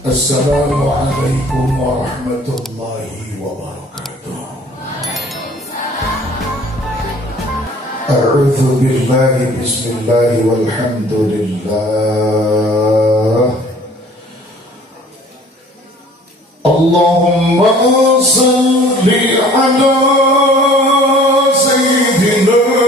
Assalamualaikum warahmatullahi wabarakatuh. A'udzu billahi bismillah walhamdulillah. Allahumma salli ala sayyidina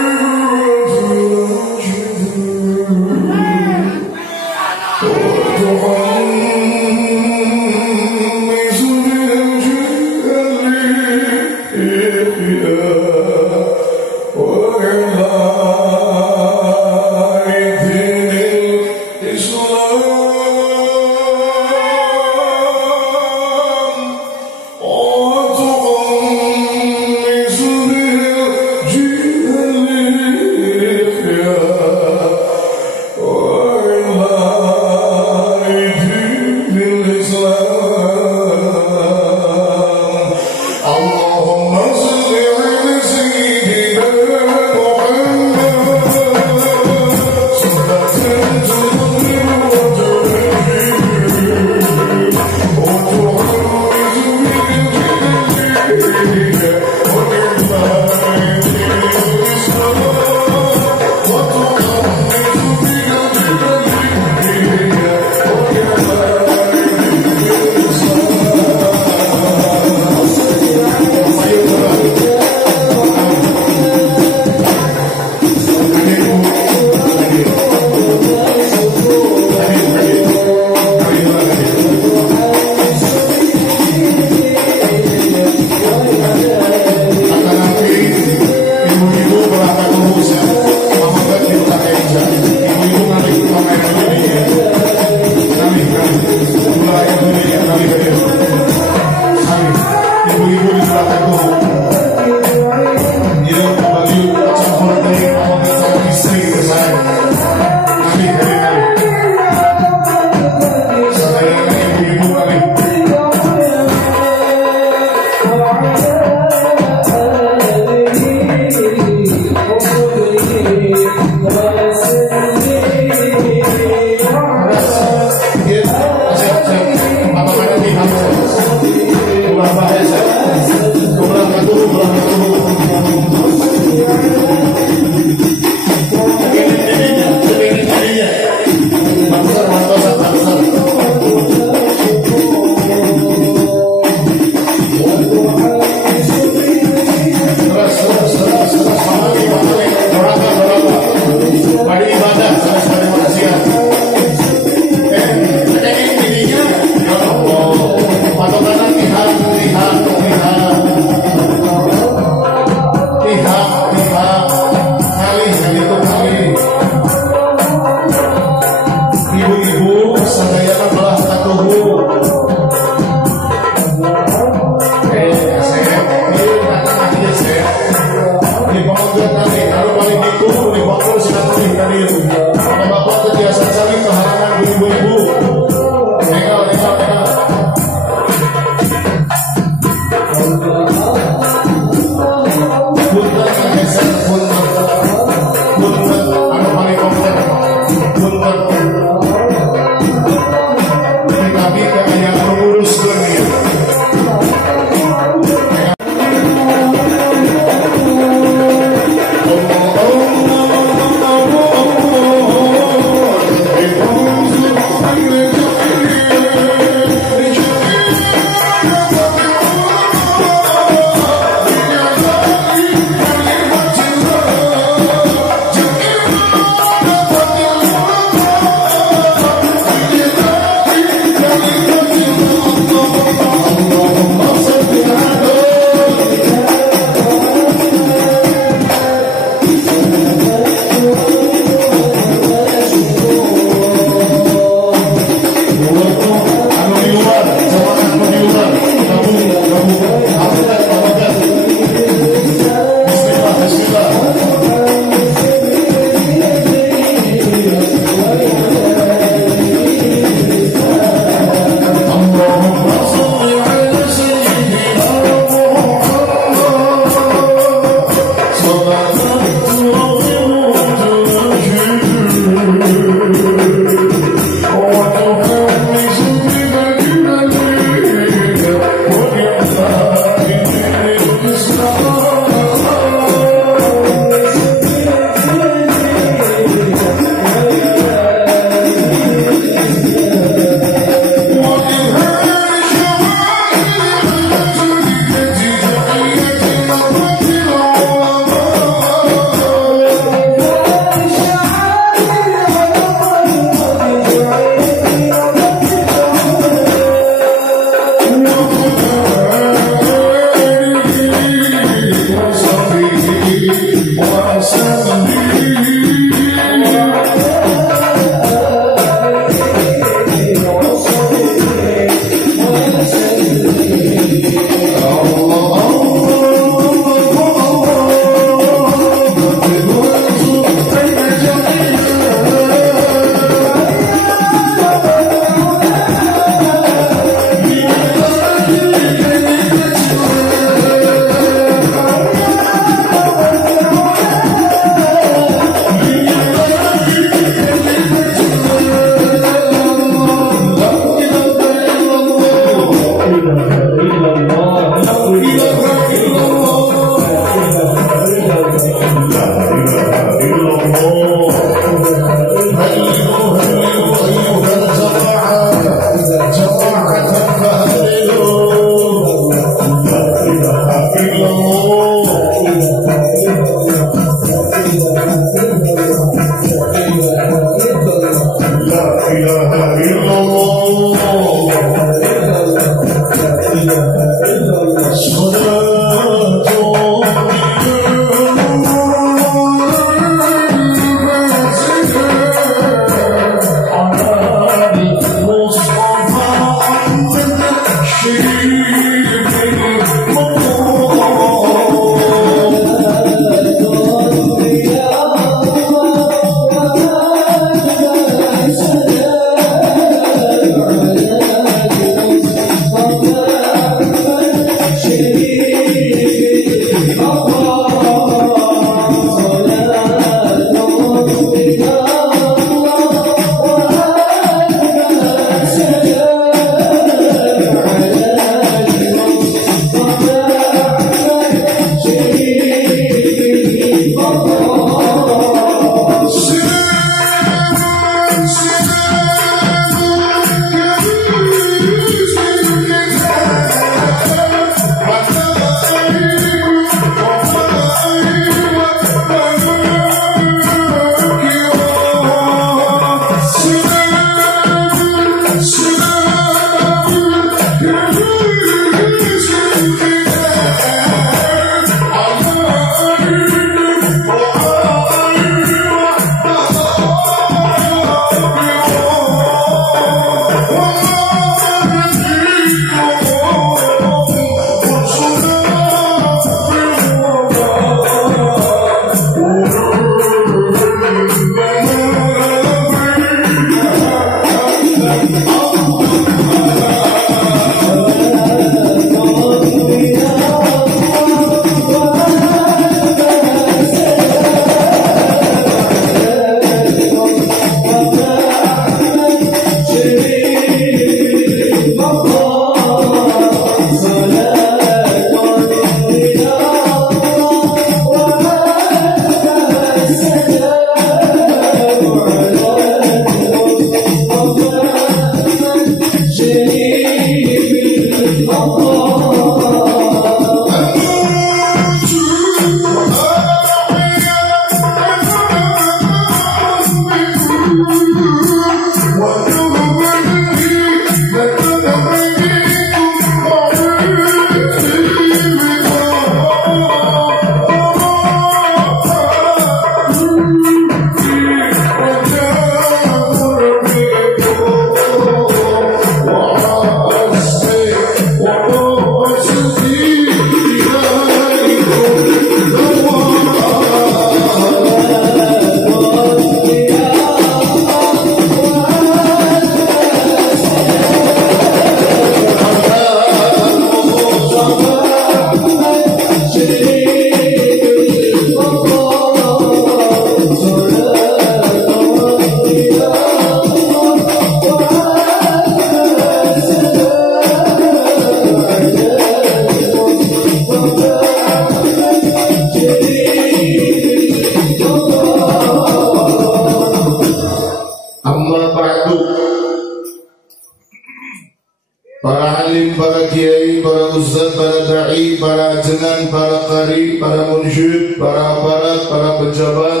para qari, para munsyid, para aparat, para pejabat,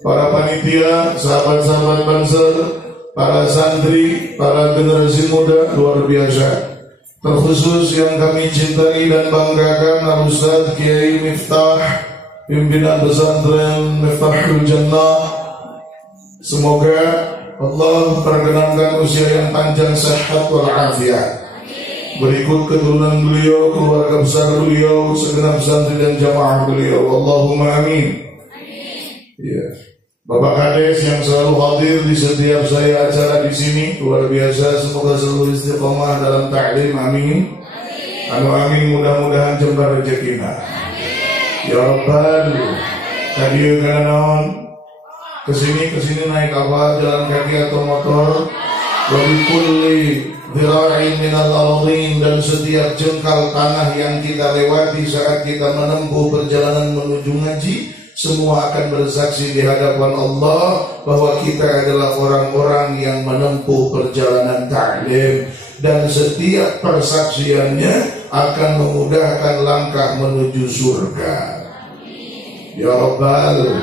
para panitia, sahabat-sahabat banser, para santri, para generasi muda luar biasa. Terkhusus yang kami cintai dan banggakan Ustd Kiai Miftah, pimpinan pesantren MIFTAHUL Jannah. Semoga Allah perkenankan usia yang panjang, sehat walafiat. Berikut keturunan beliau, keluarga besar beliau, segenap santri dan jamaah beliau. Allahumma amin. Ya. Bapak Kades yang selalu hadir di setiap saya acara di sini, luar biasa. Semoga selalu istiqomah dalam ta'lim, amin. Amin, mudah-mudahan jembar rezekina. Ya Rabbal, tadi naon kesini naik apa, jalan kaki atau motor, wabikulli dhira'in minal ardhin, dan setiap jengkal tanah yang kita lewati saat kita menempuh perjalanan menuju ngaji, semua akan bersaksi di hadapan Allah bahwa kita adalah orang-orang yang menempuh perjalanan ta'lim, dan setiap persaksiannya akan memudahkan langkah menuju surga. Ya Rabbal,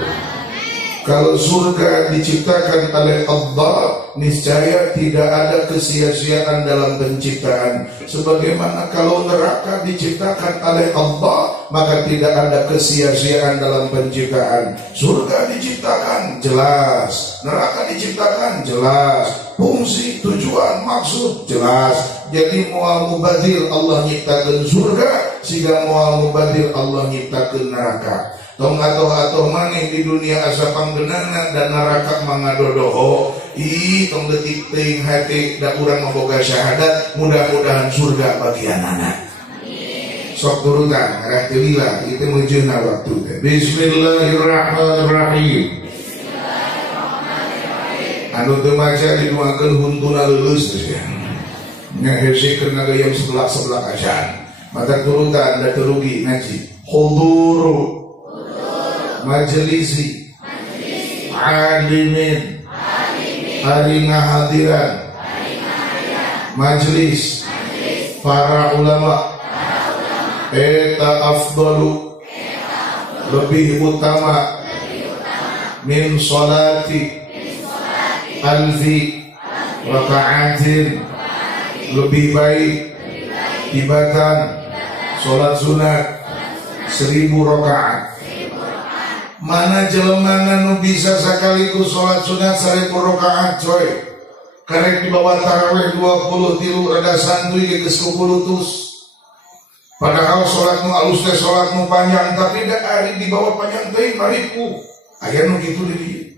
kalau surga diciptakan oleh Allah, niscaya tidak ada kesia-siaan dalam penciptaan. Sebagaimana kalau neraka diciptakan oleh Allah, maka tidak ada kesia-siaan dalam penciptaan. Surga diciptakan jelas, neraka diciptakan jelas, fungsi, tujuan, maksud jelas. Jadi moal mubadir Allah nyiptakan surga, sehingga moal mubadir Allah nyiptakan neraka. Tong atoh maneh di dunia asa panggenana dan neraka mangadodoho. Tong detik teuing hati da urang memboga syahadat, mudah-mudahan surga bagian anak. Sok turutan ngarah teu lila ieu teh meujeuhna waktu teh. Bismillahirrahmanirrahim. Anu teu maca diduakeun huntuna leuleus teh. Ngahesikeun ngagayam sebelah acan. Mata turutan da teu rugi ngaji. Huduru majelisi alimin hari ngahadiran majelis para ulama eta afdalu lebih utama min sholati alfi raka'atin, lebih baik tibatan sholat sunat 1000 rakaat. Mana jelema nu bisa sakaligus sholat sunat 1000 rakaat coy. Karek di bawah tarawih 23 rada santuy geus kulutus. Padahal sholatmu alus teh sholatmu panjang, tapi da ari di bawah panjang teh mariku. Aya nu kitu di dieu.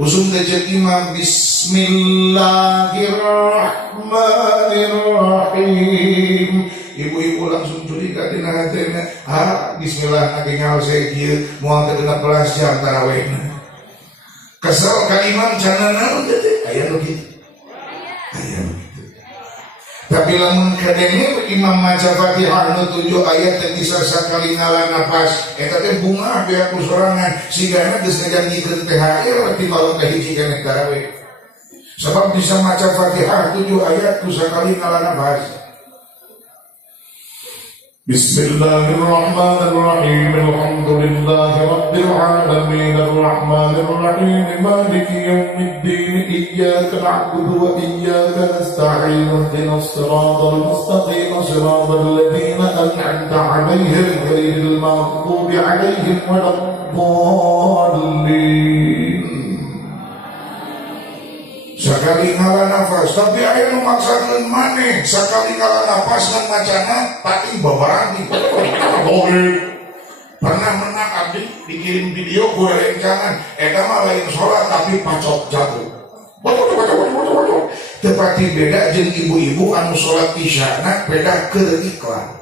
Usum teh ceuk imam bismillahirrahmanirrahim. Ibu-ibu langsung curiga dina hatena, bismillah nake ngaose kieu moal teu 16 jam tarawihna. Kesel ka imam cenah naon teh aya nu kitu. Aya nu kitu. Tapi lamun kadenge imam maca Fatihah nu 7 ayat teh bisa sakali ngala napas, eta teh bunga beak ku sorangan sigana geus ngajangikeun THR di malam kahiji keneh tarawih. Sebab bisa maca Fatihah 7 ayat ku sakali ngala napas. Bismillahirrahmanirrahim. Alhamdulillahi rabbil alamin arrahmanir rahim maliki yaumiddin iyyaka na'budu wa iyyaka nasta'in ihdinas siratal mustaqim siratal ladzina an'amta 'alaihim ghairil maghdubi 'alaihim waladdallin. Sakali ngala nafas, tapi aya nu maksakeun maneh sakali ngala nafas ngan macana pating babarani. Pernah menang abdi dikirim video ku rencangan eta mah lain sholat tapi pacok jatuh. Tepati beda jeung ibu-ibu anu sholat isyana beda keur iklan.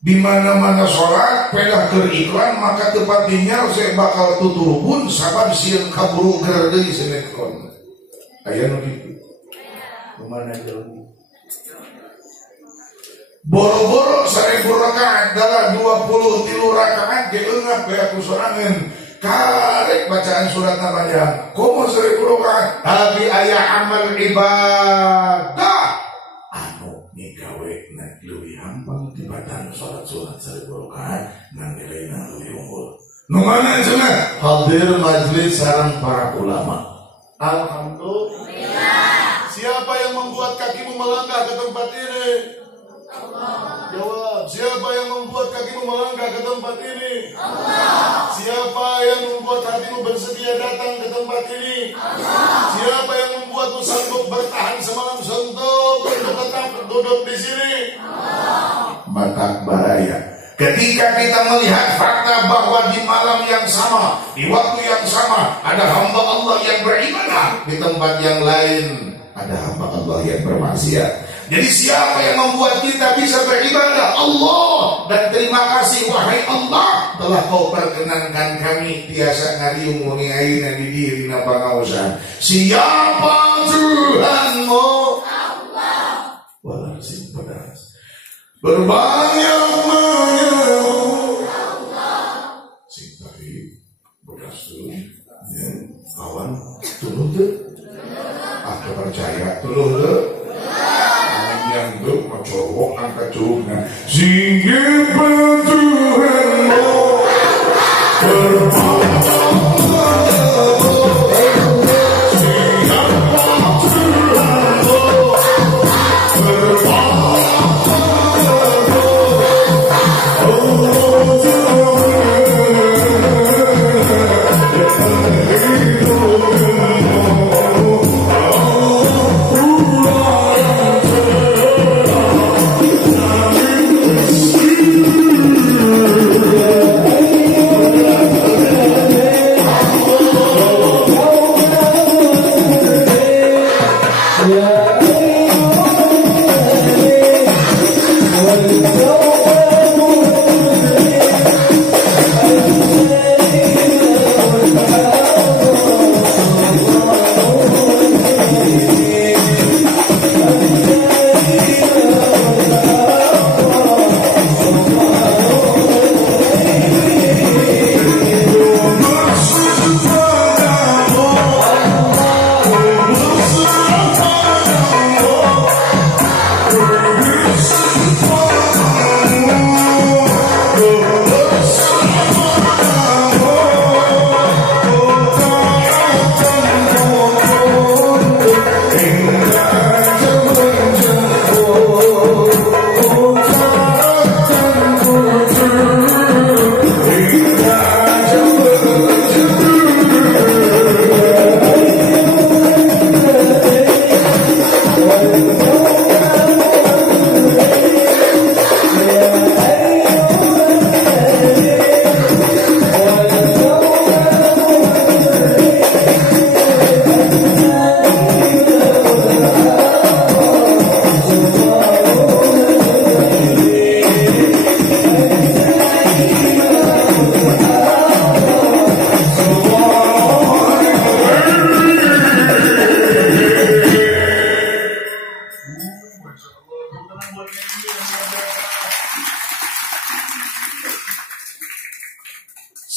Di mana-mana sholat pedah keur iklan, maka tempat tinggal saya bakal tuturupun sabar sieun kaburu keur deui sinetron. Aya nu kitu. Kumana jalan. Boro-boro 1000 rakaat dalam 23 rakaat ge eungap bae aku sorangan. Karek bacaan surat panjang. Komo 1000 rakaat tapi aya amal ibadah anu migawe na leuwih hampang. tibatan sholat-sholat 1000 rakaat ngan nilainya lebih unggul. Nu mana cenah? Hadir majelis sareng para ulama. Alhamdulillah. Siapa yang membuat kakimu melangkah ke tempat ini? Allah. Jawab. Siapa yang membuat kakimu melangkah ke tempat ini? Allah. Siapa yang membuat hatimu bersedia datang ke tempat ini? Allah. Siapa yang membuatmu sanggup bertahan semalam suntuk untuk tetap duduk di sini? Allah. Maka baraya. Ketika kita melihat fakta bahwa di malam yang sama, di waktu yang sama, ada hamba Allah yang beribadah, di tempat yang lain ada hamba Allah yang bermaksiat. Jadi siapa yang membuat kita bisa beribadah? Allah. Dan terima kasih wahai Allah, telah kau perkenankan kami tiasa ngariung mengiaina di diri napangausan. Siapa Tuhanmu? Allah. Walau sing pedas berbanyak menyeru Allah. Sing tadi bedas tuh ya, kawan tuluh tuh aku percaya tuluh tuh yang tuh macowok angkat curugnya singgi Tuhanmu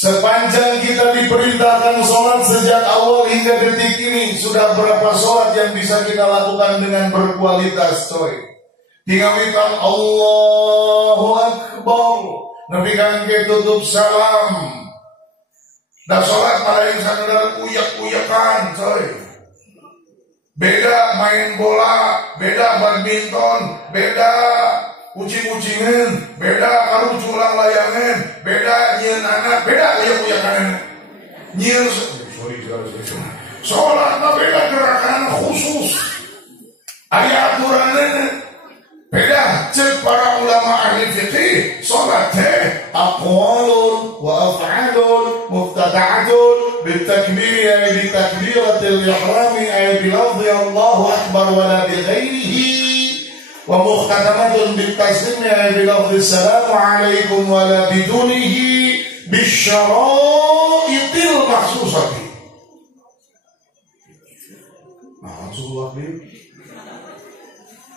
Sepanjang kita diperintahkan sholat sejak awal hingga detik ini, sudah berapa sholat yang bisa kita lakukan dengan berkualitas, coy? Tinggal Allahu Akbar, Nabi Kang tutup salam. Dan sholat malah yang sadar uyak-uyakan, coy. Beda main bola, beda badminton, beda ucing-ucingan, beda ngarucu ulang layangan, beda nyen anak, beda uyak-uyakan. Nyen, sorry. Sholat mah beda gerakan khusus. Ayat aturannya beda. Cek para ulama ahli fikih, sholat teh aqwalun wa af'alun muftada'atun bitakbir ay bitakbiratil ihrami ay bilafzi Allahu Akbar wa la bighairihi wa muhtadamatun bitaslim ay bilafzi assalamu alaikum wa la bidunihi bisyara'itil maksusati. Nah, langsung luar biasa.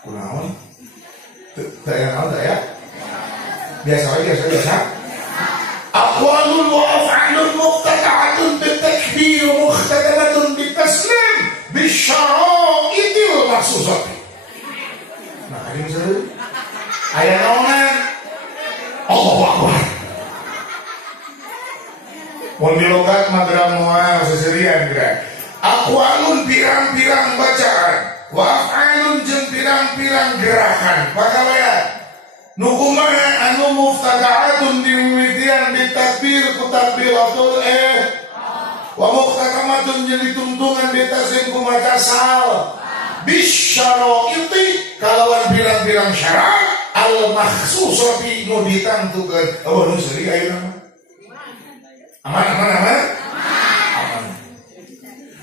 Kunaon? Ya? Biasa. Aqwalun wa af'alun muqtada'atun bitakbir wa muhtadamatun bitaslim bisyara'itil maksusati. Nah, ini misalnya ayat naonan Mun di logat mageram moal seserian gerak. Aqwalun pirang-pirang bacaan, wa af'alun jeung pirang-pirang gerakan. Pagawean nu kumaha anu muftaqa'atun diwitian bitakbir ku takbiratul wa muhtakamatun jeung ditungtungan ditasing ku maca sal bisyaraiti kalawan pirang-pirang syarat al makhsusati nu ditantukeun. Oh nu seuri ayeuna aman.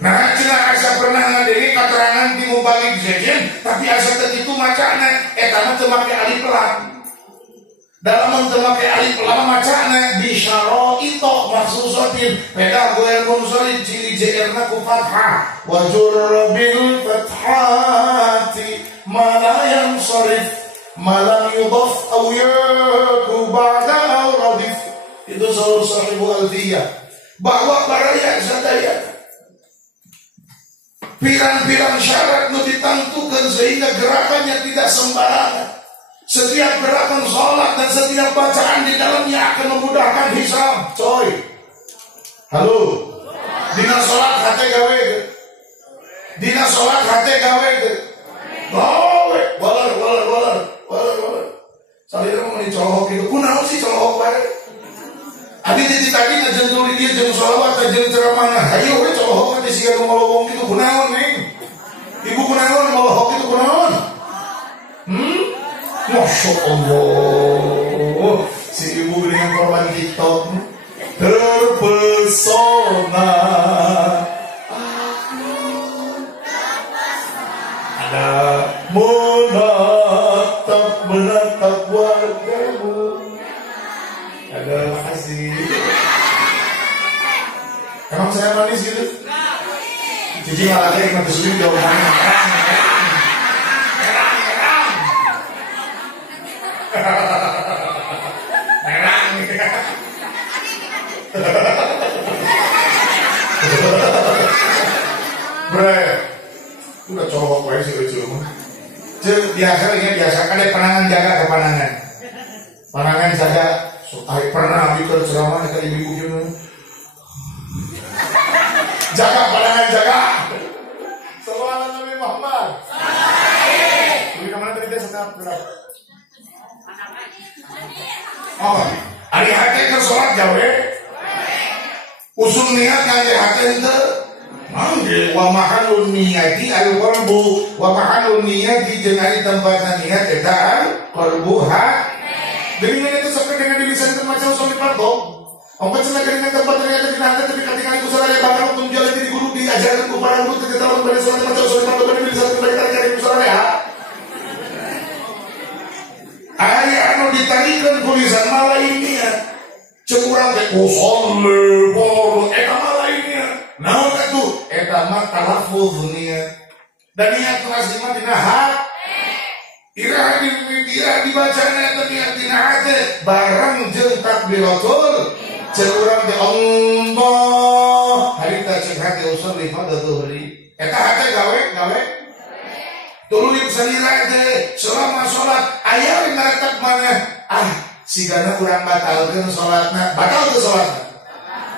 Nah, cina asa pernah ngadiri keterangan di mubalik sejen, tapi asa itu macana, karena temake alif lam. Dalam temake alif lam macana di syaro itu maksusatin, beda gue munsolid ciri jerna ku fathah, wajur bil fathati, mana yang sorif, malam yudhaf aw yaku ba'da aw radif. Itu selalu sahibu al-diyah. Bahwa baraya sadaya pirang-pirang syarat nu ditentukan sehingga gerakannya tidak sembarangan. Setiap gerakan sholat dan setiap bacaan di dalamnya akan memudahkan hisab. Coy, halo, dina sholat hati gawe, dina sholat hati gawe, walar. Salira mau dicolok itu, kunaon sih colok bae. Adi tadi ngajeng dia jeung sholawat jeung ceramah. Hayu we colok teh siga nu ngolong kitu kunaon ning? Ibu kunaon ngolong kitu kunaon? Masya Allah. Si ibu dengan korban TikTok terpesona. Ada menatap wargamu. Ada makasih. Emang saya manis gitu? Cici malah kayak mati sulit jauh mana? Merang gitu kan? Bre, udah colok gue sih lucu mah. Biasa kan ada panangan jaga ke panangan. Panangan jaga. Pernah bikin ceramah ke ibu gitu. Jaga pandangan jaga. Sholawat Nabi Muhammad. Lebih kemana tadi dia sedap gerak. Oh, hari hati ke sholat gawe. Usul niat ngajak hati itu. Manggil wa mahalun niyati al-qalbu wa mahalun niyati jeung ari tempatna niat eta qalbu ha. Dengan itu sampai dengan dibisan macam suami parto. Obat cina dengan tempat ternyata dinahankan tapi ketika itu salah yang bakal untuk jalan di guru diajarkan kepada guru keketahuan pada suami macam suami parto pada bisa kembali cari usaha ya. Ayah anu ditarikan tulisan malah ini ya. Cemurang ke usul lebor eta malah ini ya. Naon itu eta mah talafuz nia. Dan niat keras di Madinah. Ira dibacanya teniat dina hati bareng jeung takbiratul ceurang di Allah harita cek hati usul di pada zuhri eta hati gawe tuluy salira teh selama sholat aya ngaretak mana sigana urang batalkeun sholatna batal teu sholatna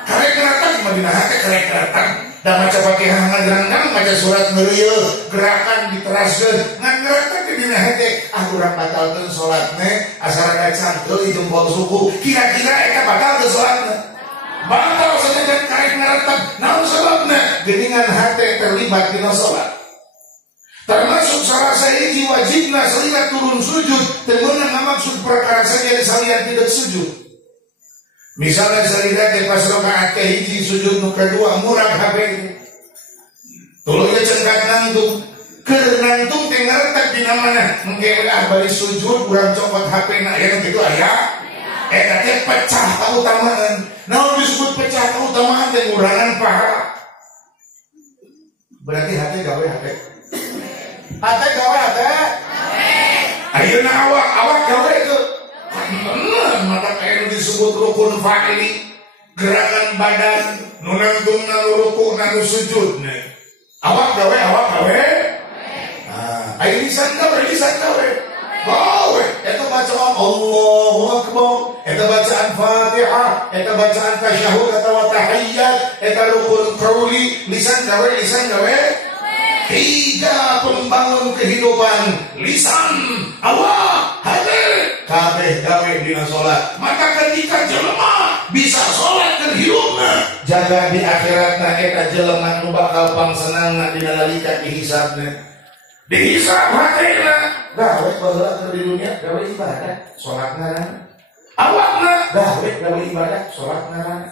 karek ngaretak Madinah hati karek ngaretak da maca Fatihah ngadrangkan maca surat ngeureul gerakan diteraskeun ngan ngaretak ke dina hate urang batalkeun salatna asal ada cangkeul jempol suku kira-kira eta batal teu salatna batal saja karek ngaretak naon sababna geuningan hate terlibat dina salat termasuk salah sahiji wajibna salira turun sujud teu meunang ngamaksud perkara saja salian tidak sujud. Misalnya salira teh pas rakaat kahiji sujud nu kadua murag HP tuluy cengkat nangtung keur nangtung teh ngaretak dina mana mengke bari sujud urang copot HP-na aya kitu aya eta teh pecah kautamaan naon disebut pecah kautamaan teh ngurangan pahala berarti hate gawe hate gawe hate ayeuna awak gawe itu mata kayak disebut rukun fa'ili gerakan badan nunangtung nanu ruku nanu sujud awak gawe ayo lisan gawe gawe eta bacaan Allahu Akbar, eta bacaan Fatihah, eta bacaan tasyahud atawa tahiyyat, eta rukun qauli, lisan gawe. Tiga pembangun kehidupan, lisan, awak, hati, kabeh gawe dina salat. Maka ketika jelema bisa salat keur hidupna, jaga di akhiratna eta jelema nu bakal pangsenangna dina nalika dihisabna. Dihisab hatina, gawe baheula di dunia, gawe ibadah, salat ngaranna. Awakna gawe ibadah, salat ngaranna.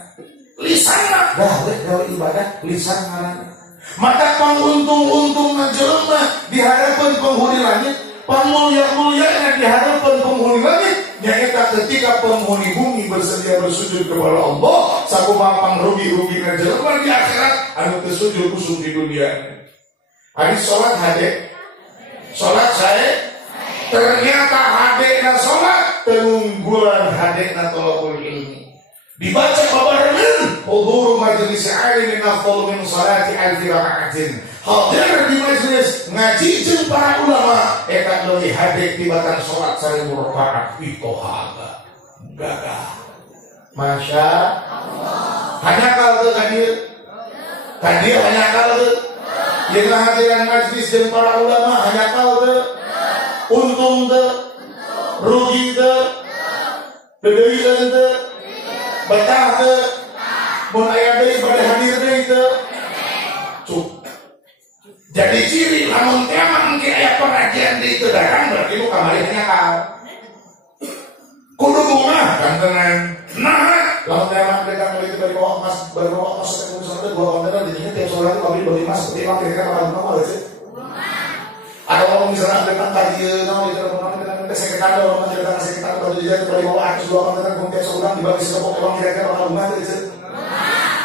Lisanna gawe ibadah, lisan ngaranna. Maka panguntung-untung jelema di hadapan penghuni langit, pamulia-mulianya di hadapan penghuni langit, nyaeta ketika penghuni bumi bersedia bersujud kepada Allah, sakumaha pangrugi-rugi jelema di akhirat anu teu sujud kusuk di dunia. Ari salat hade, salat sae, ternyata hadena salat teunggulan hadena thalabul ilmi. Dibaca babarengan hudur majelis alim afdal min salati alfi rakaatin. Hadir di majelis ngaji jeung para ulama eta leuwih hade tibatan salat 1000 rakaat itohaga. Gagah. Masya Allah. Hanya kalau hadir hanya kalau yang hadiran majelis jeung para ulama hanya kalau untung rugi deui betah teu mun aya deui bade hadir deui teu cuk. Jadi ciri lamun teh mangke aya pengajian deui teu darang berarti lu kamari nyakal. Kudu bunga gantengan. Nah, lamun teh mangke datang deui bari bawa emas ketemu sama dua kontainer di dinya tiap sore kabeh beli emas seperti mangke kira kalau mau sih. Ada orang misalnya datang tadi naon itu Kp.Seketando menceritakan Kp.Seketando jadi bari bawa 2 kontainer tiap sebulan dibagi sepok uang kira-kira bakal bunga teh itu.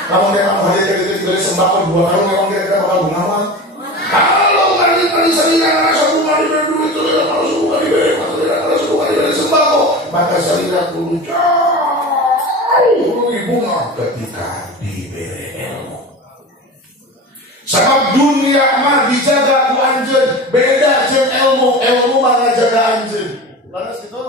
Namun dia mau hadir gitu dibeli sembako 2 karung uang kira-kira bakal bunga mah. Kalau kali salira rasa bunga diberi duit itu kalau bunga diberi rasa bunga diberi sembako maka salira kudu jauh bunga ketika diberi ilmu. Sebab dunia mah dijaga ku anjeun, beda jeung ilmu mah ngajaga anjeun. Laras kitu?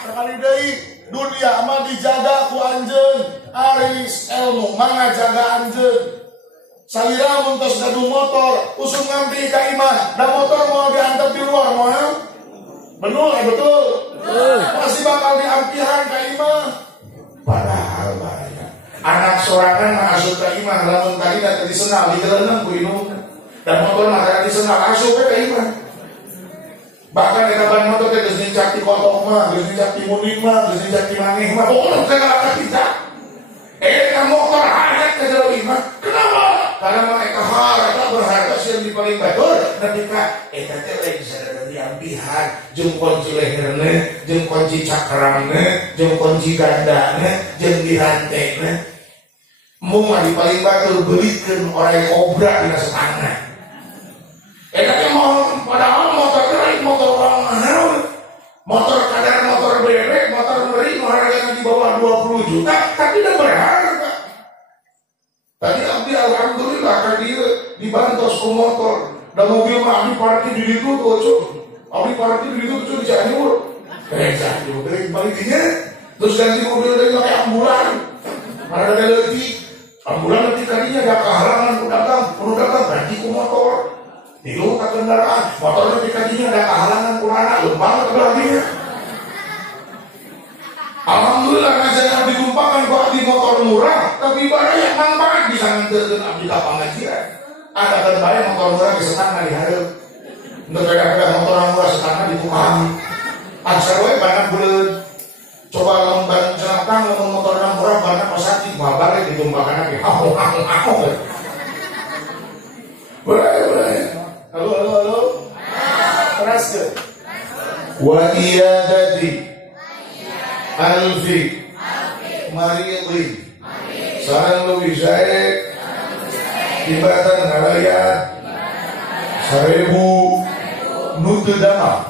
Sekali deui, dunia mah dijaga ku anjeun, aris ilmu mah ngajaga anjeun. Salira mun tos gaduh motor, usum ngampi ka imah, da motor mau diantep di luar moal. Betul, betul. Masih bakal diampihan ka imah. Padahal anak sorangan mah asup ka imah lamun tadi da disenal di geleunang ku indungna. Dan motor mah kada disenal asup ka imah. Bahkan eta ban motor teh geus dicak ti kotok mah, geus dicak ti muning mah, geus dicak ti maneh mah, pokona teh kada kita. Eta motor hayat ka jero imah. Kenapa? Karena mereka harta berharga sih di paling batur. Ketika eta teh lain sadar diambihan, jeung kunci leherna, jeung kunci cakramna, jeung kunci gandana, jeung dirantena. Mumah di paling batur belikan orang obrak dina setangah. Eta teh padahal motor lain motor orang mahal. Motor kadar motor bebek, motor beri harganya di bawah 20 juta, tapi udah berharga. Tadi abdi alhamdulillah kan dia dibantos ke motor. Dan mobil mah abdi parkir di situ tuh, cuk. Abdi parkir di situ tuh di Cianjur. Cianjur dari baliknya. Terus ganti mobil dari pakai ambulan. Ada leutik. Ambulan nanti tadinya ada kehalangan pedagang ganti ke motor. Tilu ke kendaraan, motor nanti tadinya ada kehalangan kurana, lembang ke belakangnya. Alhamdulillah ngajak digumpakan kok di motor murah, tapi barangnya manfaat bisa nganterin abdi ka pangajian. Ada kan barang motor murah disenang di hareup. Untuk beda-beda motor murah setangna di tukang. Asal we banyak buleun. Coba lemban jenatang ngomong motor murah banyak pasati babare digumpakan lagi. Boleh. Halo. Keras ke? Wa iyadati alfi maridi sarang lebih saya tibatan ngaraya 1000 nutu dama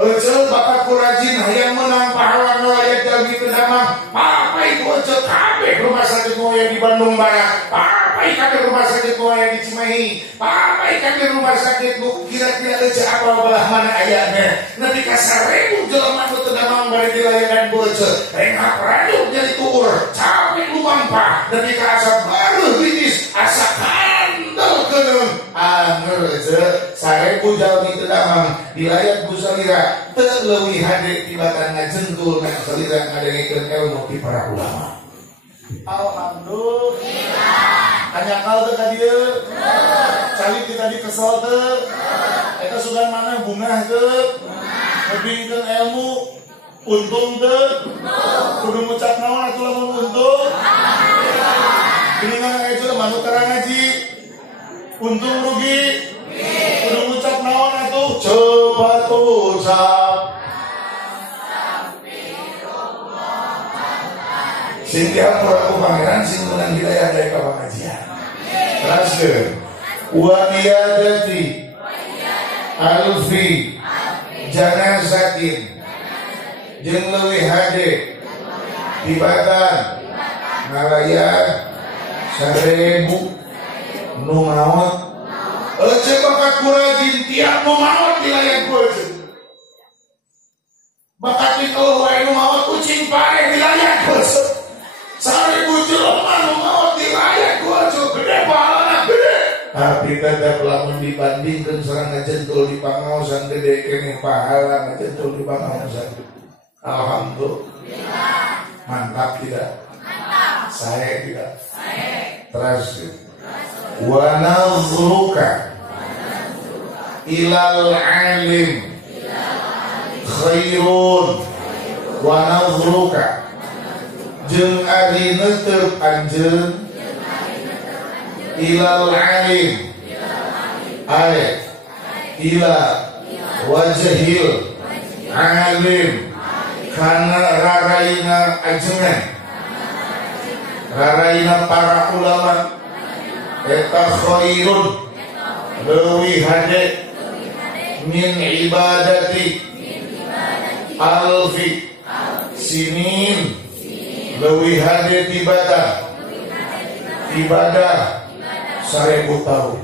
ecel bakat kurajin hayang menang pahlawan ngaraya jagi teu dama papai ku ecel kabeh rumah sakit moya di Bandung Barat papai ke rumah sakit nu aya di Cimahi, papai ke rumah sakit nu kira-kira teu apa belah mana ayana. Nepi ka 1000 jelema nu teu damang bari dilayanan beuceut. Reng haprajuk jadi tuur, capek lumampah. Nepi ka asa baru bitis, asa kandel keun. Anger ze 1000 jalmi teu damang dilayat ku salira teu leuwih hade tibatan ngajengkul na salira ngadengkeun ilmu ti para ulama. Alhamdulillah. Anyakal teh ka dieu? Calik kita di kesel teh? Eta sugan mana bungah teh? Ngebingkeun ilmu untung teh? Kudu ngucap naon atuh lamun untung? Alhamdulillah. Geuningan aja manu terang ngaji. Untung rugi? Kudu ngucap naon atuh? Coba tuh ucap. Sing diampura ku pangeran sing menang hidayah dari pengajian. Teruskeun. Wa iyadati alfi janazatin jeung leuwih hade tibatan ngalayan 1000 nu maot. Ece bakat kurajin tiap nu maot dilayan ku ece. Bakat itu wae nu maot kucing pare dilayan ku ece. 1000 jelema nu maot dilayan ku ece gede pahalana gede. Tapi tetep lamun dibandingkeun sareng ngajentul di pangaosan gede keneh pahala ngajentul di pangaosan. Alhamdulillah. Mantap tidak? Mantap. Saya tidak. Terus. Wa nazruka ilal alim khairun wa nazruka jeung ari neuteub anjeun ilal alim ay ila wajhil alim kana raraina ajengan raraina para ulama eta khairun leuwih hade min ibadati alfi sinin leuwih hade ibadah 1000 tahun.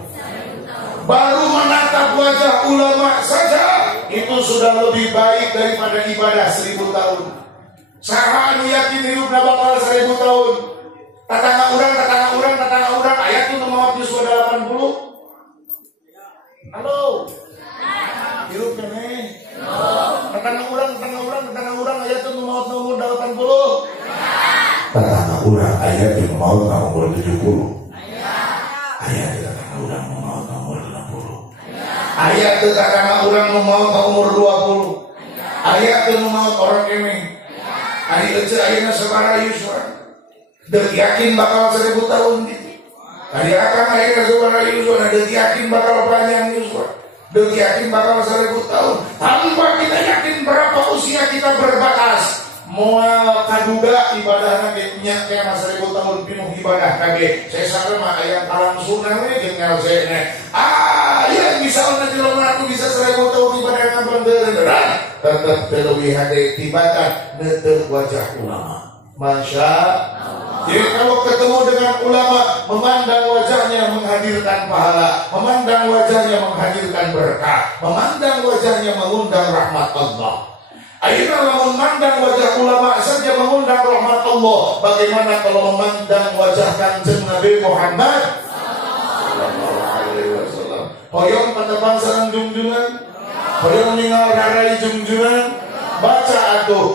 Baru menatap wajah ulama saja itu sudah lebih baik daripada ibadah 1000 tahun. Saha anu yakin hidupna bakal 1000 tahun. Tatangga urang ayat itu nomor Ust.Muhammad 80. Halo. Hirup keneh. Tatangga urang ayat itu nomor 80. Tatangga urang ayat itu nomor 70. Ayat itu tatangga urang nomor 60. Ayat itu tatangga urang nomor 20. Ayat itu nomor orang kemeng. Ari ece ayeuna sabaraha yuswa. Deuk yakin bakal 1000 tahun gitu. Ari akan ayeuna sabaraha yuswa, deuk yakin bakal panjang yuswa. Deuk yakin bakal 1000 tahun. Tanpa kita yakin berapa usia kita berbatas. Moal kaduga ibadahna ge nya kena 1000 tahun pinuh ibadah kage. Saya sarema aya kalam sunnah we jeung ngalsene. Ya misalna jelema anu bisa 1000 tahun ibadahna beneran. Tetap leuwih hade tibatan neuteub wajah ulama. Masya Allah. Jadi kalau ketemu dengan ulama, memandang wajahnya menghadirkan pahala, memandang wajahnya menghadirkan berkah, memandang wajahnya mengundang rahmat Allah. Akhirnya kalau memandang wajah ulama saja mengundang rahmat Allah. Bagaimana kalau memandang wajah Kanjeng Nabi Muhammad sallallahu alaihi wasallam? Hoyong patepang sareng junjungan, hoyong ningal rarai junjungan. Baca atuh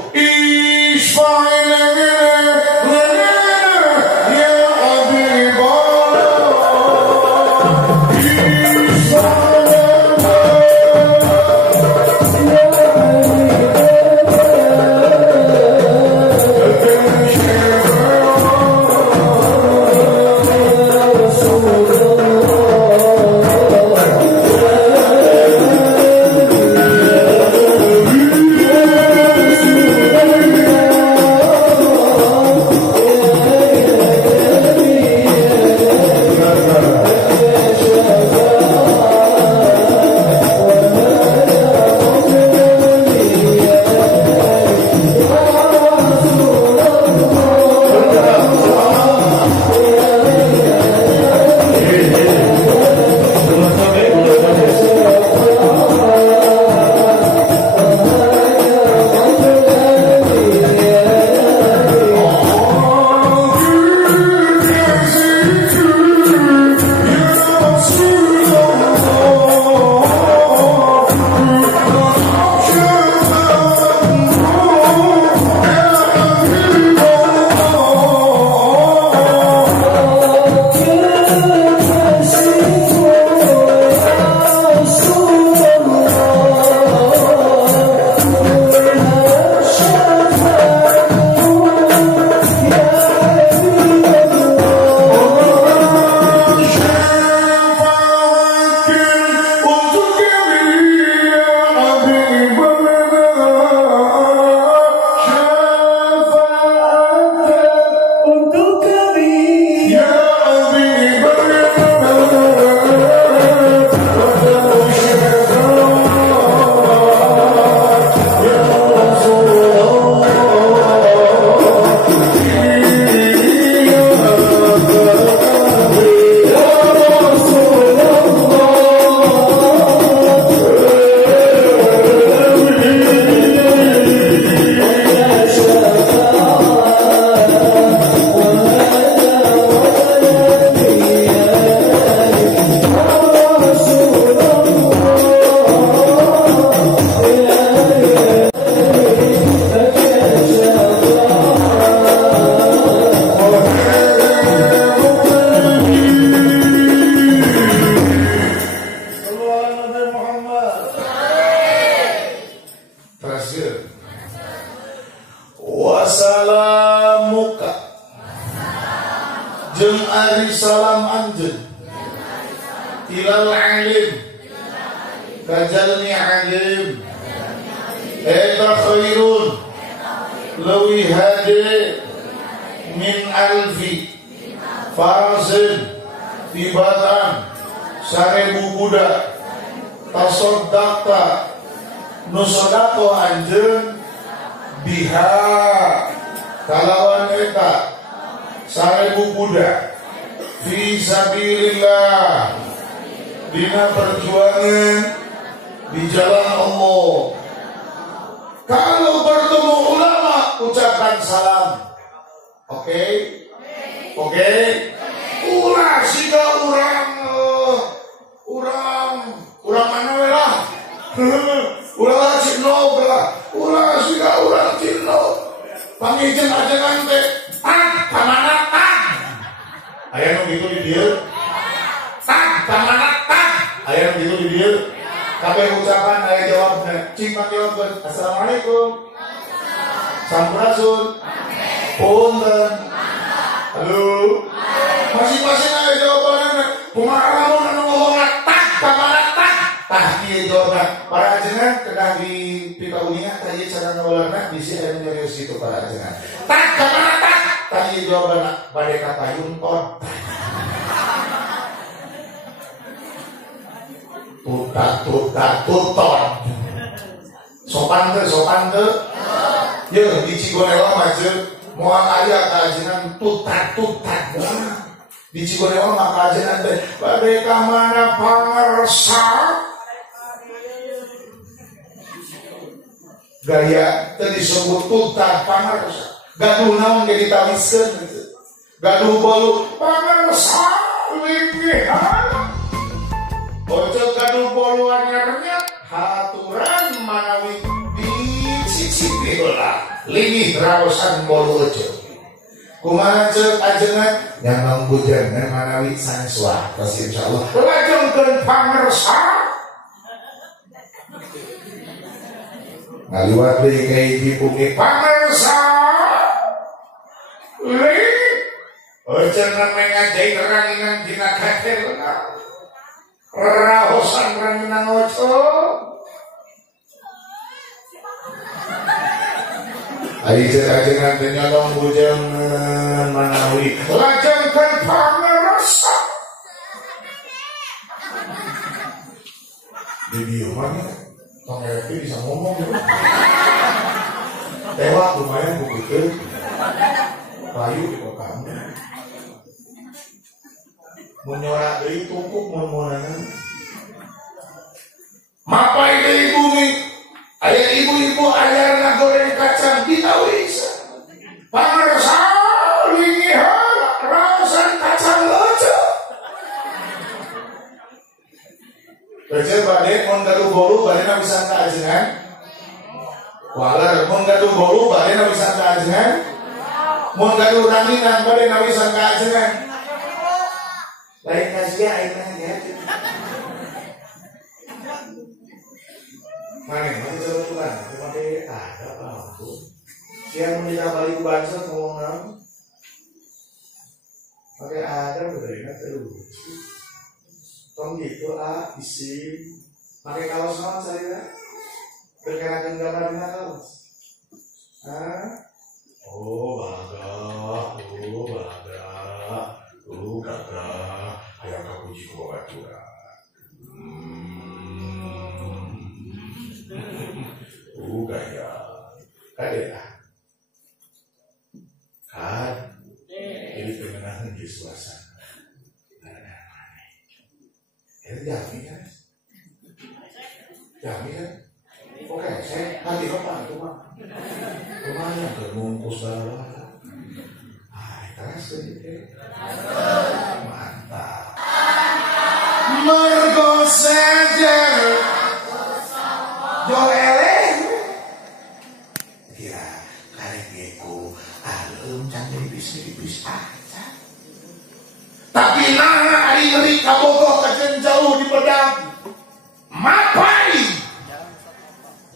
Wassalamuka jeung ari salam anjeun ilal alim kajalni alim eta khairun leuwih hade min alfi farasin tibatan 1000 budak tasoddaqta nu sodaqo anjeun biha kalawan eta 1000 budak fi sabilillah dina perjuangan di jalan Allah. Kalau bertemu ulama ucapkan salam. Oke? Ulah siga urang mana we lah. Ulah cino lah. Ulah siga urang cino. Pangijen ajengan teh. Kamana tak. Aya nu kitu di dieu. Tak kamana tak. Aya nu kitu di dieu. Kabeh ucapan aya jawabna. Cing jawab. Assalamualaikum. Sampurasun. Punten. Halo. Masing-masing aya jawabanna. Kumaha lamun anu ngomong tak kamana tak. Tah ieu jawaban. Para ajengan kedah di pikauninya tadi cara ngawalarna bisi aya nyarios kitu para ajengan. Tak kamana tak. Tadi jawaban pada kata yunton. Tuton. Sopan tuh. Ye di Cigonewa macet. Moal aya kajian tutat. Di Cigonewa mah kajian teh bade ka mana pangarsa. Gaya teh disebut tutat pangarsa. Gaduh naon ge ditawiskeun gitu. Gaduh bolu pangarsa linggihan. Ojo gaduh bolu anyarnya haturan manawi dicicipi heula linggih raosan bolu ojo. Kumaha ceuk ajengan nyamang bujangan manawi sanes waras insyaallah. Lajengkeun pangarsa. Ngaliwat deui ka hiji puki pangarsa. Ocengan mengajai rangingan dina kakelna rahosan ranginang oco ajengan tenyolong bujangan manawi lajengkeun pangarsa. Di dieu mah tong epi bisa ngomong gitu. Tewak lumayan bukeukeun payu di kokamu. Menyorak deui tumpuk mun-munan. Mapai deui bumi. Aya ibu-ibu ajarna goreng kacang ditawisa. Pangarsa lingihan raosan kacang lojo. Kecil bade mun gaduh bolu badena bisa ka ajengan. Walar mun gaduh bolu badena bisa ka ajengan. Mun gaduh rangingan badena bisa ka ajengan. Lain kasih ayeuna ya. Mana jalan pakai ada apa? Siang menikah balik bangsa ngomong pakai ada berarti terus. Tong gitu isi pakai kaos sama saya. Berkenakan gambarnya kaos. Balaga. Ayam kapuji ku batura. Gaya. Kadeta. Ini pengenalan di suasana. Jami kan? Oke, saya nanti apa? Rumahnya berbungkus bawah. Keras sedikit. Mantap. Mergo sejer Joeleh kira karegeku alum canggih bis aja. Tapi nah ari ngeri kabogoh kajen jauh di pedang mapai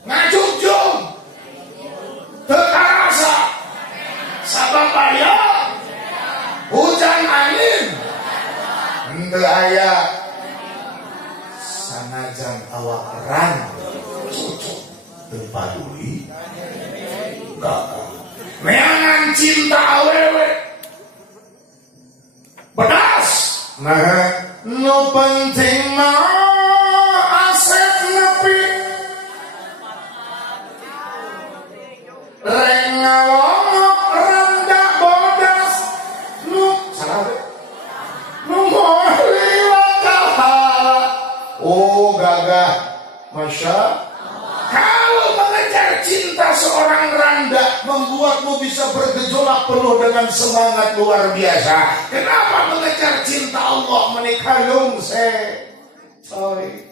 ngajujung tekarasa Henteu aya sanajan awak ran teu paduli neangan cinta awewe pedas. Nah, nu penting mah aset nepi rek ngalongok rendah bodas nu salah nu moali kahala. Oh gagah, masya. Kalau mengejar cinta seorang randa membuatmu bisa bergejolak penuh dengan semangat luar biasa. Kenapa mengejar cinta Allah menikah se? Sorry.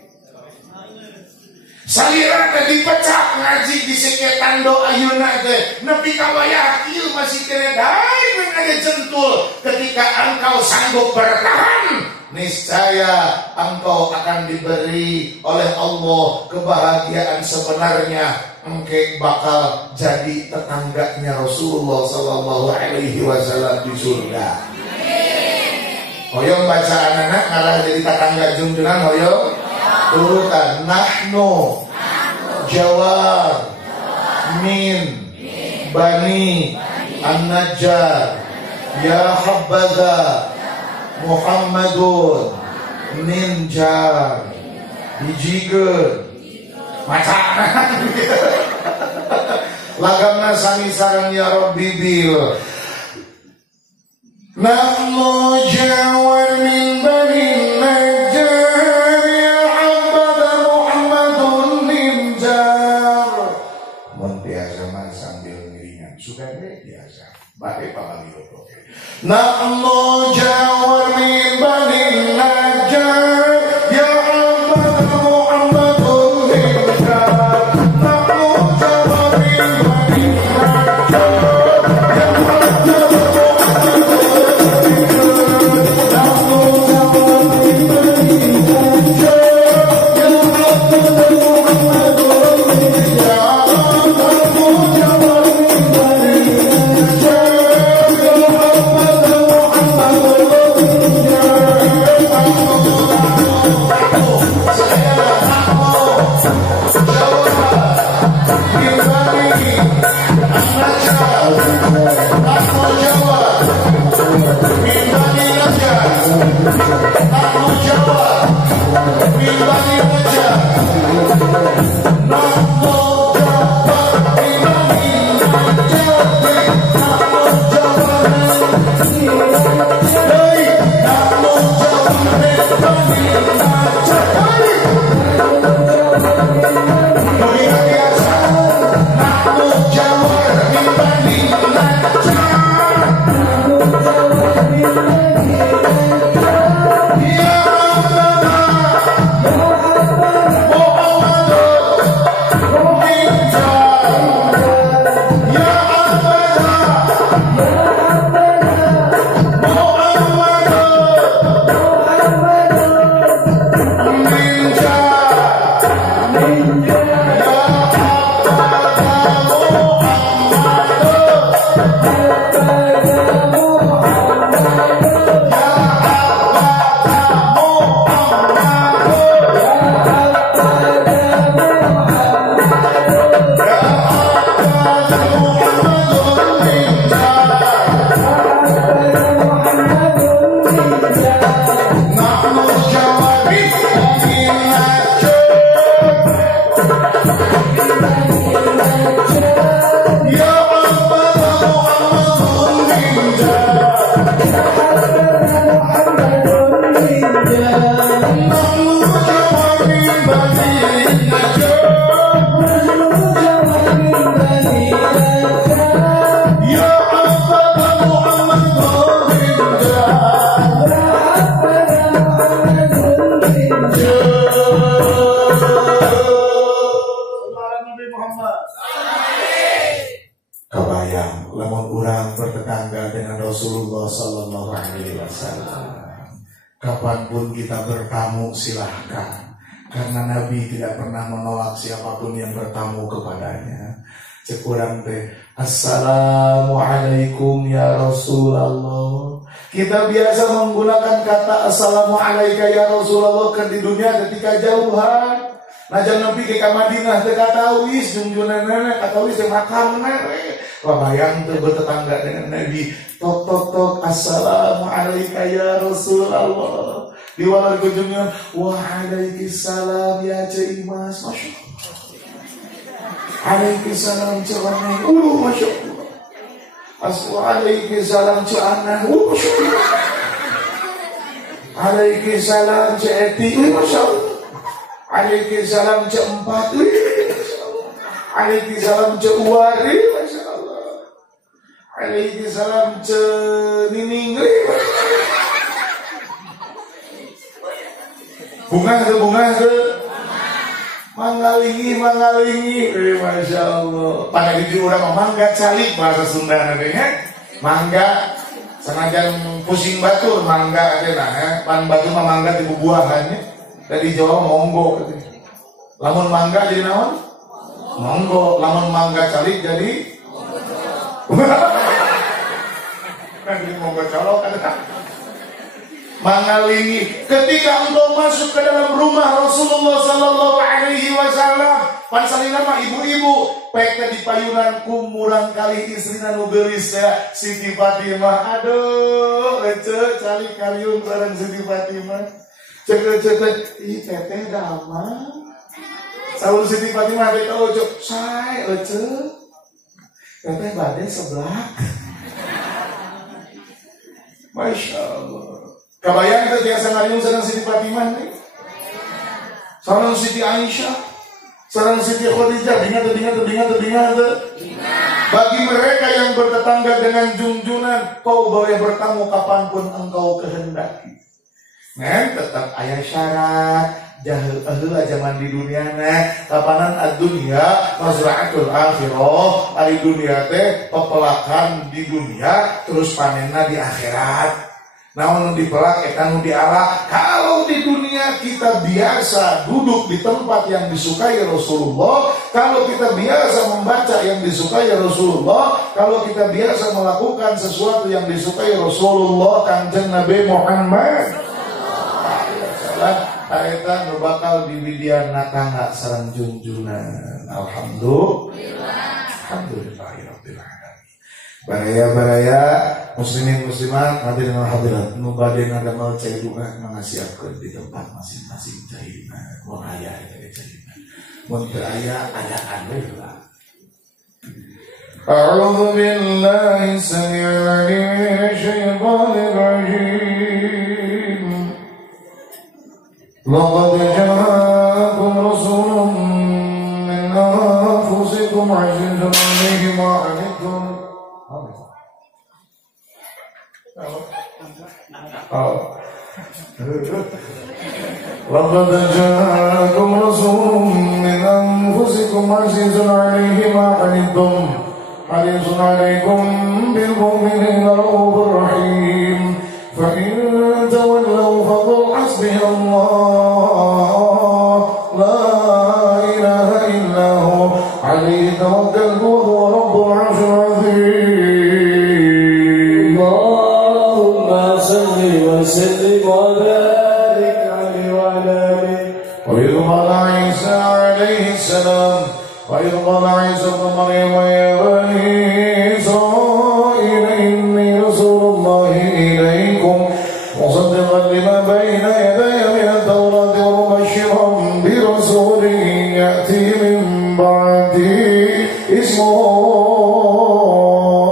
Salira tadi pecah ngaji di Seketando ayeuna teh nepi ka wayah ieu masih kena dae ngade jentul. Ketika engkau sanggup bertahan, niscaya engkau akan diberi oleh Allah kebahagiaan sebenarnya. Engke bakal jadi tetangganya Rasulullah sallallahu alaihi wasallam di surga. Hoyong baca anak ngalah jadi tetangga junjungan hoyong. Urutan nahnu jawab min bani an-najjar ya habbaza Muhammadun ninjar bijikeun macana lagamna sami sareng ya Rabbi bil nahnu jawab min bani najjar ya habbaza Muhammadun ninjar mun biasa mah sambil ngiringan suka biasa bae pamali oke. Nahnu jawar min bani najjar ya Akbar Muhammadun ninjar. Nahnu jawar min bani najjar ya Akbar Muhammadun ninjar. Nahnu jawar min bani najjar ya Akbar Muhammadun ninjar. Nahnu jawar min bani najjar Kapanpun kita bertamu silahkan, karena Nabi tidak pernah menolak siapapun yang bertamu kepadanya. Cekurang teh, assalamualaikum ya Rasulullah. Kita biasa menggunakan kata Assalamualaikum ya Rasulullah kan di dunia ketika jauhan. Nah jangan pergi ke Madinah teu katawis junjunanna katawis teh makamna we. Bayang teu bertetangga dengan Nabi. Tok tok tok Assalamualaikum ya Rasulullah. Di walau kunjungan waalaikumsalam ya Cik Imas. Masyaallah. Waalaikumsalam Cik Waneng. Masyaallah. Waalaikumsalam Cik Anah. Waalaikumsalam Cik Eti. Masyaallah. Waalaikumsalam Cik Empat. Waalaikumsalam Cik Uwari. Masyaallah. Waalaikumsalam Cik Nining. Bunga ke manggalingi Masya Allah pada di urang mangga calik bahasa Sunda nantinya mangga senajan pusing batu mangga ada nah ya. Pan batu mah mangga di bubuahannya dari Jawa monggo lamun mangga jadi naon monggo lamun mangga calik jadi nanti monggo colok ada mangalingi ketika engkau masuk ke dalam rumah Rasulullah sallallahu alaihi wasallam pansalina mah ibu-ibu pek di payunan kumurang kali istrina nu geulis ya Siti Fatimah aduh ece cali kaliun sareng Siti Fatimah cek ih teteh damang saur Siti Fatimah teh ka ucuk sae ece teteh bade sebelah Masya Allah. Kabayang kita biasa ngariung sareng Siti Fatimah nih. Sareng Siti Aisyah, sareng Siti Khadijah, dengar. Bagi mereka yang bertetangga dengan junjunan, kau boleh bertamu kapanpun engkau kehendaki. Nah, tetap ayah syarat, jahil zaman di dunia kapanan ad-dunya mazra'atul akhirah, ari dunia teh pepelakan di dunia terus panenna di akhirat. Namun dipelak etan diarah. Kalau di dunia kita biasa duduk di tempat yang disukai Rasulullah, kalau kita biasa membaca yang disukai Rasulullah, kalau kita biasa melakukan sesuatu yang disukai Rasulullah Kanjeng Nabi Muhammad eta nu bakal diwidiana tangga sareng junjunan. Alhamdulillahirabbil alamin. Baraya muslimin muslimat hadirin hadirat nu bade ngadamel cai duha ngasiapkeun di tempat masing-masing caina mun aya caina mun teu aya adaan we lah. A'udzu billahi samii'il 'aliim minasy syaithaanir rajiim. Laqad ja'akum rasulun min anfusikum 'azizun 'alaihi ma 'anittum. لقد جاءكم رسول من أنفسكم عزيز عليه ما عنتم حريص عليكم بالمؤمنين رؤوف رحيم فإن تولوا فقل حسبي الله لا إله إلا هو عليه توكلت وهو رب العرش العظيم. وسلم وبارك عليه وعلى آله. وإذ قال عيسى عليه السلام وإذ قال عيسى ابن مريم يا بني إسرائيل إني رسول الله إليكم مصدقا لما بين يدي من التوراة ومبشرا برسول يأتي من بعدي اسمه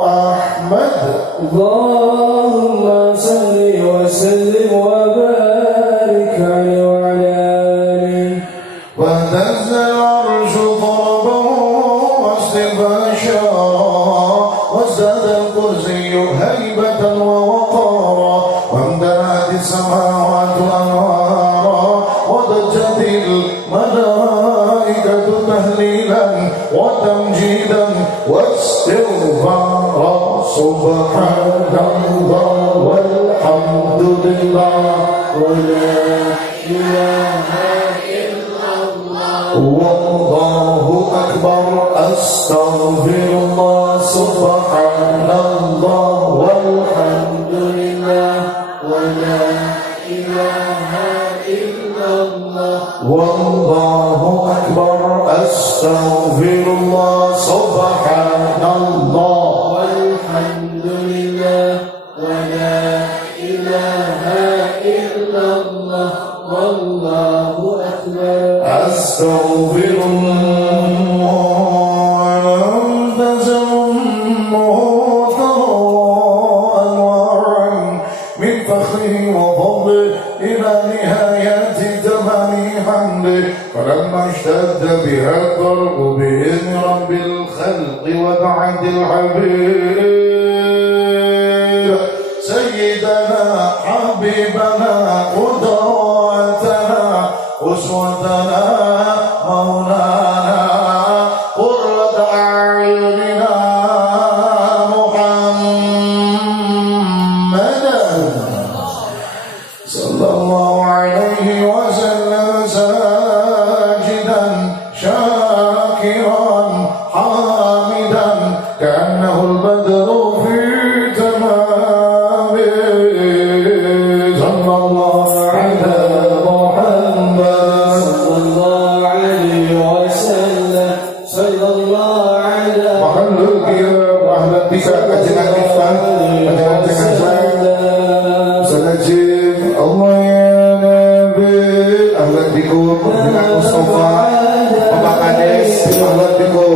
أحمد. اللهم صل وسلم وبارك عليه وعلى آله. واهتز العرش طربا واستبشارا وازداد الكرسي هيبة ووقارا وامتلأت السماوات أنوارا وضجت الملائكة تهليلا وتمجيدا واستغفارا سبحان الله والحمد لله ولا إله إلا الله والله أكبر أستغفر الله سبحان الله والحمد لله wallahu akbar, astaghfirullah, subhanallah, walhamdulillah, wa la ilaha illallah, wallahu akbar, astaghfirullah. فلما اشتد بها الضرب بإذن رب الخلق وبعد الحبيب سيدنا حبيبنا قدوتنا أسوتنا مولانا قرة أعيننا محمدا صلى الله عليه وسلم كأنه البدر في تمامه صلى الله على محمد صلى الله عليه وسلم صلى الله على محمد أهلا بك أجمع الإفطار سنجيب الله يا نبي أهلا بكم dengan Mustafa Bapak Kades أهلا بكم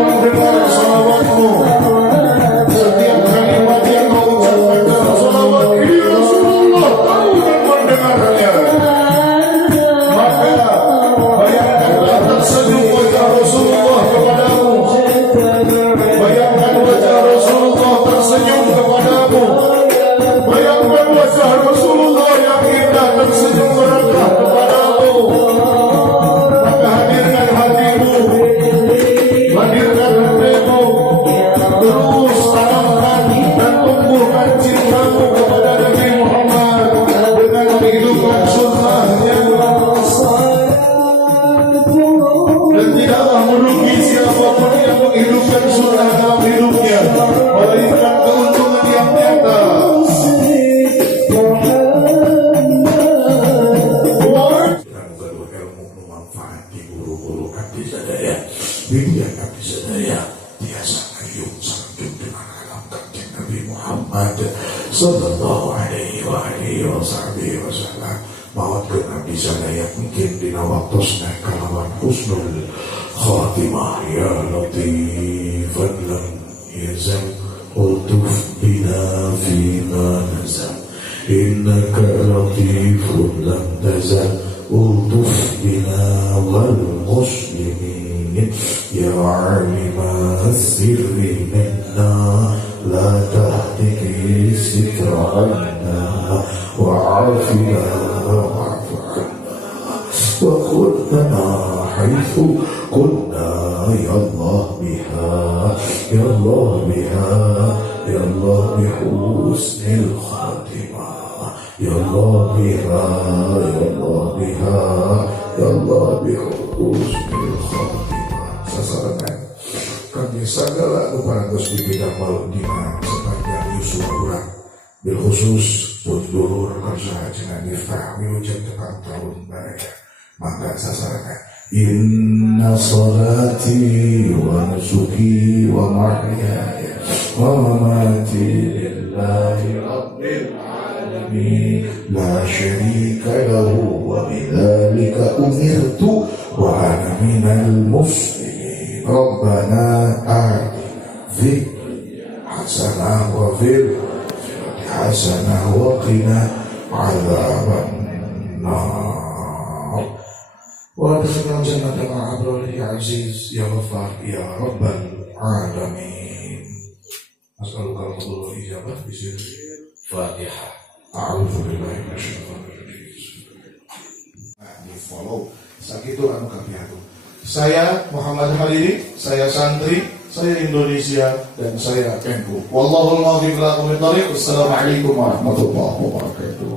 mendengar sholawatmu. Setiap kalimat yang kau ucapkan dalam sholawat ini Rasulullah tahu dan mendengarnya. Maka bayangkanlah tersenyum wajah Rasulullah kepadamu. Bayangkan wajah Rasulullah tersenyum kepadamu. Bayangkan wajah Rasulullah yang indah tersenyum berkah kepadamu. Maka hadirkan hatimu, hadirkan hatimu, terus tanamkan dan tumbuhkan cintamu kepada Nabi Muhammad dengan kehidupan sunnahnya. Dan tidaklah merugi siapapun yang menghidupkan sunnah dalam hidupnya, melainkan keuntungan yang nyata. Bimbingan abdi sadaya biasa ayung sanggung dengan alam kanjeng Nabi Muhammad sallallahu alaihi wasallam. Mawadkeun abdi sadaya mungkin dina waktosna kalawan husnul khatimah ya latifan lam yazal ultuf bina fima nazal innaka latifun lam tazal ultuf bina wal muslimin ya alima sirri minna la tahtiki sitra'anna wa'afina wa'afa'anna wa kullana haythu kunna ya Allah biha ya Allah biha ya Allah bihusnil khatimah ya Allah biha ya Allah biha ya Allah bihusnil khatimah. Sasaran kami segala uparantos di bidang maludina sepanjang yusuf kurang bil khusus buat dulur kerja dengan MIFTAHUL tekan tahun mereka. Maka sasaran inna salati wa nusuki wa mahyaya wa mamati lillahi rabbil alamin la syarika lahu wa bidzalika umirtu wa ana minal muslimin. Rabbana atina fid hasanah wa fil akhirati hasanah wa qina adzaban nar wa adkhilna jannata ma'a abrari ya aziz ya ghaffar ya rabbal alamin. As'aluka al-qabul wal ijabah bisir Fatihah. A'udzu billahi minasyaitonir rajim. Di follow sakitu anu kapiatu. Saya Muhammad Hariri, saya santri, saya Indonesia, dan saya Kengku. Wallahul muwaffiq ila aqwamit thoriq. Wassalamualaikum warahmatullahi wabarakatuh.